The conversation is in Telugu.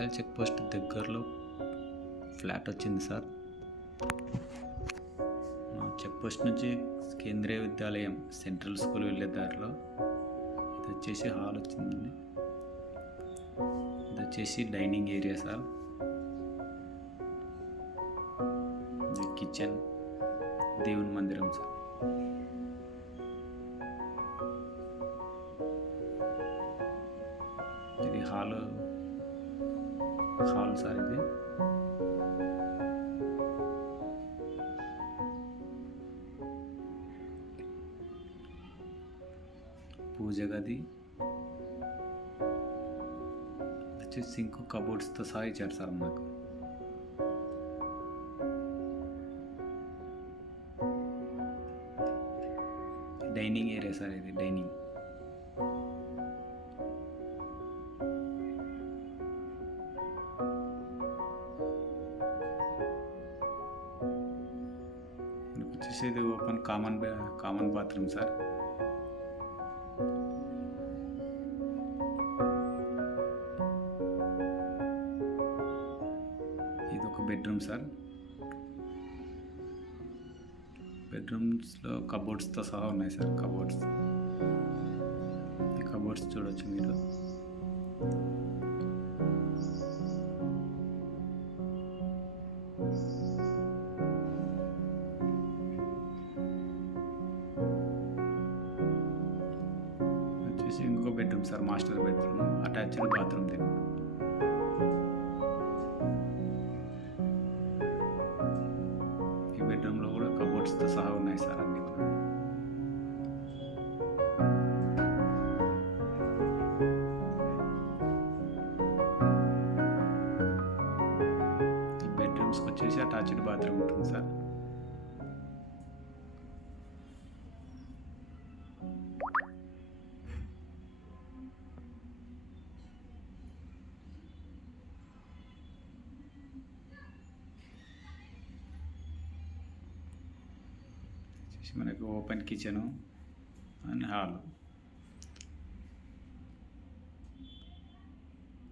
నంద్యాల చెక్ పోస్ట్ దగ్గరలో ఫ్లాట్ వచ్చింది సార్. మా చెక్ పోస్ట్ నుంచి కేంద్రీయ విద్యాలయం సెంట్రల్ స్కూల్ వెళ్ళే దారిలో ఇది వచ్చేసి హాల్ వచ్చిందండి. ఇది వచ్చేసి డైనింగ్ ఏరియా సార్. ఇది కిచెన్, దేవుని మందిరం సార్. ఇది హాల్ సార్. ఇది పూజ గది వచ్చి సింక్ కబోర్డ్స్తో సహా ఇచ్చారు సార్ మాకు. Dining area sir. ఇది డైనింగ్. వచ్చేసి ఇది ఓపెన్ కామన్ బాత్రూమ్ సార్. ఇది ఒక బెడ్రూమ్ సార్. బెడ్రూమ్స్లో కబోర్డ్స్తో సహా ఉన్నాయి సార్. ఈ కబోర్డ్స్ చూడవచ్చు మీరు. వచ్చేసి ఇంకొక bedroom sir, master bedroom, attached bathroom. ఈ బెడ్రూమ్లో కూడా కబోర్డ్స్తో సహా ఉన్నాయి సార్ అన్ని కూడా. ఈ బెడ్రూమ్స్కి వచ్చేసి అటాచ్డ్ బాత్రూమ్ ఉంటుంది సార్. మనకు ఓపెన్ కిచెను అండ్ హాల్.